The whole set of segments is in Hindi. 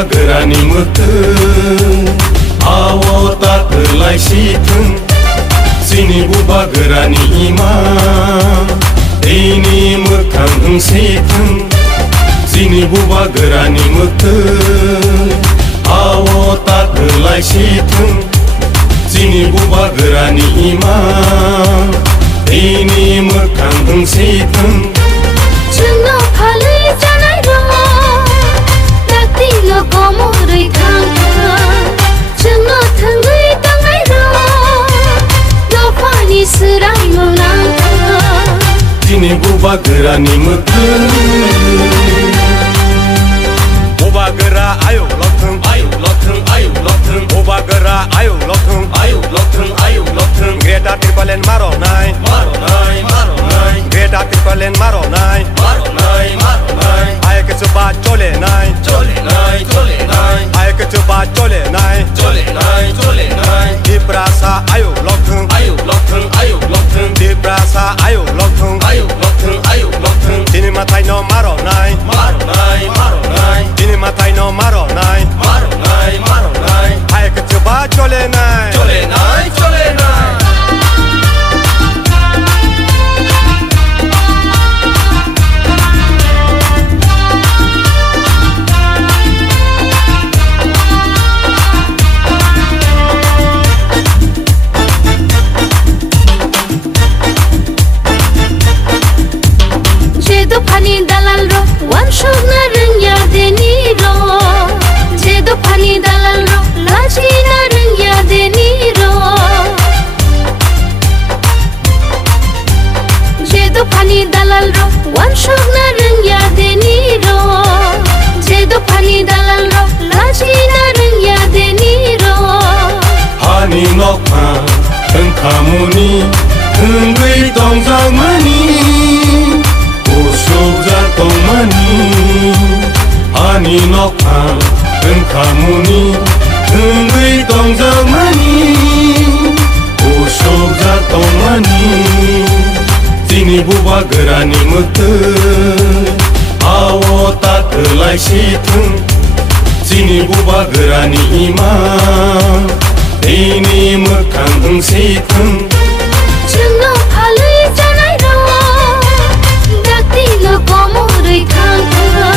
buba gerani muteng awo tak kelai siteng sini buba gerani ima ini mekang siteng sini buba gerani muteng awo tak kelai siteng sini buba gerani ima ini mekang siteng Chunno phalai janai ro takti lo komoroi thangka Chunno thangai tangai ro lo pani surai molangka Sini buba gerani muteng buba gera ayo lotheng buba gera ayo lotheng Greta Tripalen maro nai Greta Tripalen maro nai aye ke chuba chole nai aye ke chuba chole nai Diprasa ayo lotheng Diprasa ayo lotheng Dini matai no maro nai Dini matai no maro nai aye ke chuba chole nai Pani dalal ro wan shona rengya deni ro Jedo pani dalal ro laji na rengya deni ro Jedo pani dalal ro wan shona rengya deni ro Jedo pani dalal ro laji na rengya deni ro Hani nokma engkamuni enggui tongzang mani Usuk jatong mani Hani nokma engkamuni enggui tongzang mani Usuk jatong mani Sini buba gerani muteng awo tak kelai siteng Sini buba gerani ima ini mekang siteng Chunno phalai janai ro takti lo komoroi thangka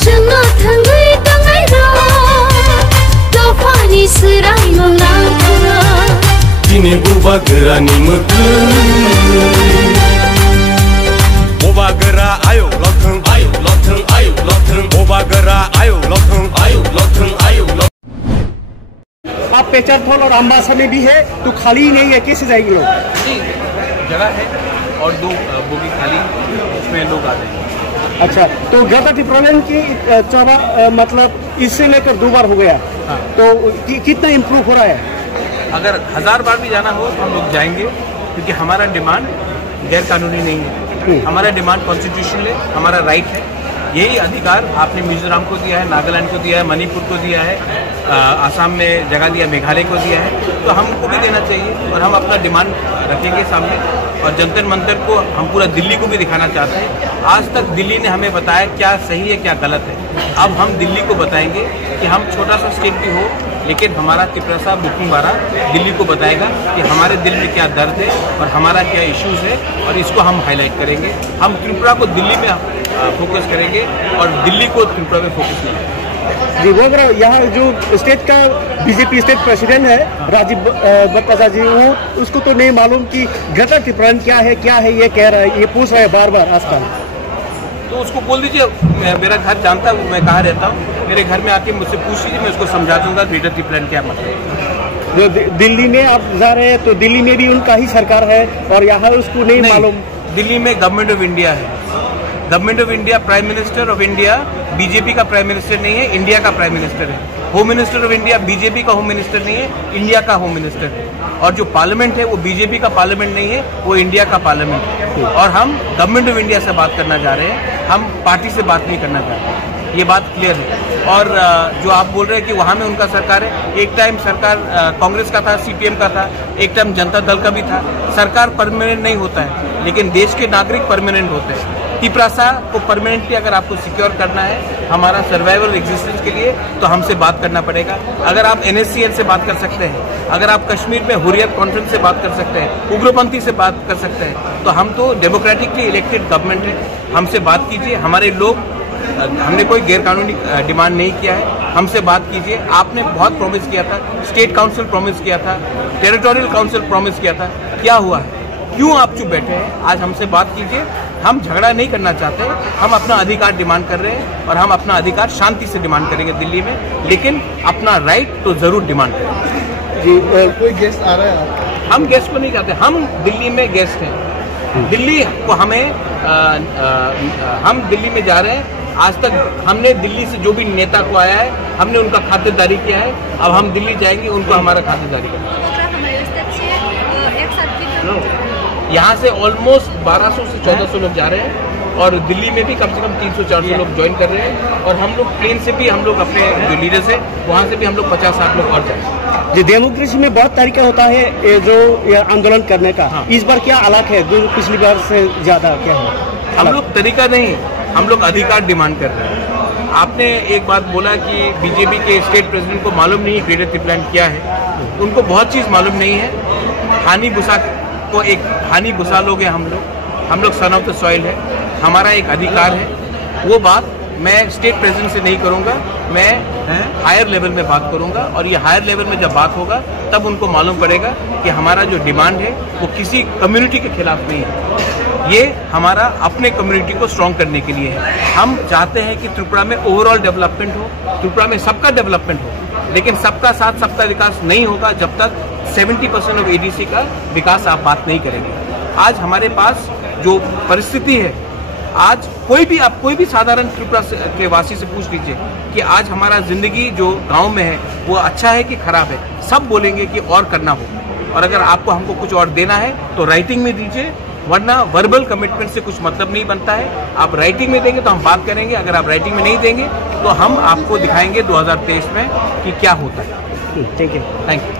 Chunno thangai tangai ro lo pani surai molangka Sini buba gerani muteng buba gera ayo lotheng buba gera ayo lotheng आप पेचरथल और अम्बासा में भी है तो खाली ही नहीं है, कैसे जाएंगे लोग? जगह है और 2 बोगी खाली उसमें लोग आते हैं। अच्छा, तो ग्रेटर ट्रिपलन की मतलब इससे लेकर 2 बार हो गया। हाँ। तो कितना इम्प्रूव हो रहा है? अगर 1000 बार भी जाना हो तो हम लोग जाएंगे, क्योंकि हमारा डिमांड गैर कानूनी नहीं है। हमारा डिमांड कॉन्स्टिट्यूशनल है, हमारा राइट है। यही अधिकार आपने मिजोरम को दिया है, नागालैंड को दिया है, मणिपुर को दिया है, आसाम में जगह दिया, मेघालय को दिया है, तो हमको भी देना चाहिए। और हम अपना डिमांड रखेंगे सामने और जंतर मंतर को हम पूरा दिल्ली को भी दिखाना चाहते हैं। आज तक दिल्ली ने हमें बताया क्या सही है क्या गलत है। अब हम दिल्ली को बताएंगे कि हम छोटा सा स्टेट भी हो, लेकिन हमारा त्रिपुरा बुकिंगवाड़ा दिल्ली को बताएगा कि हमारे दिल में क्या दर्द है और हमारा क्या इश्यूज है, और इसको हम हाईलाइट करेंगे। हम त्रिपुरा को दिल्ली में फोकस करेंगे और दिल्ली को त्रिपुरा में फोकस करेंगे। जी वो यहाँ जो स्टेट का बीजेपी स्टेट प्रेसिडेंट है राजीव बत्तासा जी, वो उसको तो नहीं मालूम कि ग्रेटर ट्रिपलन क्या है ये कह रहा है, ये पूछ रहा है बार आजकल। तो उसको बोल दीजिए, मेरा घर जानता हूँ, मैं कहाँ रहता हूँ, मेरे घर में आके मुझसे पूछ लीजिए, मैं उसको समझा दूंगा ग्रेटर ट्रिपलन क्या मतलब। जो दिल्ली में आप जा रहे हैं तो दिल्ली में भी उनका ही सरकार है और यहाँ उसको नहीं मालूम। दिल्ली में गवर्नमेंट ऑफ इंडिया है, government of India, prime minister of India BJP का प्राइम मिनिस्टर नहीं है, इंडिया का प्राइम मिनिस्टर है। Home minister of India BJP का होम मिनिस्टर नहीं है, इंडिया का होम मिनिस्टर है। और जो पार्लियामेंट है वो बीजेपी का पार्लियामेंट नहीं है, वो इंडिया का पार्लियामेंट है। और हम गवर्नमेंट ऑफ इंडिया से बात करना चाह रहे हैं, हम पार्टी से बात नहीं करना चाह रहे हैं, ये बात क्लियर है। और जो आप बोल रहे हैं कि वहाँ में उनका सरकार है, एक टाइम सरकार कांग्रेस का था, सीपीएम का था, एक टाइम जनता दल का भी था। सरकार परमानेंट नहीं होता है, लेकिन देश के नागरिक परमानेंट होते हैं। तिपरासा को परमानेंटली अगर आपको सिक्योर करना है हमारा सर्वाइवल एग्जिस्टेंस के लिए, तो हमसे बात करना पड़ेगा। अगर आप NSCL से बात कर सकते हैं, अगर आप कश्मीर में हुर्रियत कॉन्फ्रेंस से बात कर सकते हैं, उग्रपंथी से बात कर सकते हैं, तो हम तो डेमोक्रेटिकली इलेक्टेड गवर्नमेंट है, हमसे बात कीजिए। हमारे लोग, हमने कोई गैरकानूनी डिमांड नहीं किया है, हमसे बात कीजिए। आपने बहुत प्रॉमिस किया था, स्टेट काउंसिल प्रॉमिस किया था, टेरिटोरियल काउंसिल प्रॉमिस किया था, क्या हुआ है? क्यों आप चुप बैठे हैं? आज हमसे बात कीजिए। हम झगड़ा नहीं करना चाहते, हम अपना अधिकार डिमांड कर रहे हैं और हम अपना अधिकार शांति से डिमांड करेंगे दिल्ली में, लेकिन अपना राइट तो जरूर डिमांड करेंगे। जी, कोई गेस्ट आ रहा है? हम गेस्ट को नहीं चाहते, हम दिल्ली में गेस्ट हैं। दिल्ली को हमें हम दिल्ली में जा रहे हैं। आज तक हमने दिल्ली से जो भी नेता को आया है, हमने उनका खातिरदारी किया है। अब हम दिल्ली जाएंगे, उनको हमारा खातिरदारी करना है। यहाँ से ऑलमोस्ट 1200 से 1400 लोग जा रहे हैं और दिल्ली में भी कम से कम 300-400 लोग ज्वाइन कर रहे हैं। और हम लोग प्लेन से भी, हम लोग अपने जो लीडर्स हैं वहाँ से भी हम लोग 50-60 लोग और जाएंगे। जी, डेमोक्रेसी में बहुत तरीका होता है ये जो आंदोलन करने का। हाँ। इस बार क्या अलग है जो पिछली बार से ज्यादा क्या है? हम लोग तरीका नहीं, हम लोग अधिकार डिमांड कर रहे हैं। आपने एक बात बोला कि बीजेपी के स्टेट प्रेसिडेंट को मालूम नहीं ग्रेटर त्रिप्लान क्या है। उनको बहुत चीज़ मालूम नहीं है। हानि गुसा को एक हानि गुसा लोग हैं हम लोग सन ऑफ द सॉइल है, हमारा एक अधिकार है। वो बात मैं स्टेट प्रेसिडेंट से नहीं करूंगा, मैं हायर लेवल में बात करूंगा। और ये हायर लेवल में जब बात होगा तब उनको मालूम पड़ेगा कि हमारा जो डिमांड है वो किसी कम्युनिटी के खिलाफ नहीं है, ये हमारा अपने कम्युनिटी को स्ट्रॉन्ग करने के लिए है। हम चाहते हैं कि त्रिपुरा में ओवरऑल डेवलपमेंट हो, त्रिपुरा में सबका डेवलपमेंट हो, लेकिन सबका साथ सबका विकास नहीं होगा जब तक 70% ऑफ ADC का विकास आप बात नहीं करेंगे। आज हमारे पास जो परिस्थिति है, आज आप कोई भी साधारण त्रिपुरा के वासी से पूछ लीजिए कि आज हमारा जिंदगी जो गांव में है वो अच्छा है कि खराब है, सब बोलेंगे कि और करना हो। और अगर आपको हमको कुछ और देना है तो राइटिंग में दीजिए, वरना वर्बल कमिटमेंट से कुछ मतलब नहीं बनता है। आप राइटिंग में देंगे तो हम बात करेंगे, अगर आप राइटिंग में नहीं देंगे तो हम आपको दिखाएंगे 2023 में कि क्या होता है। ठीक है, थैंक यू।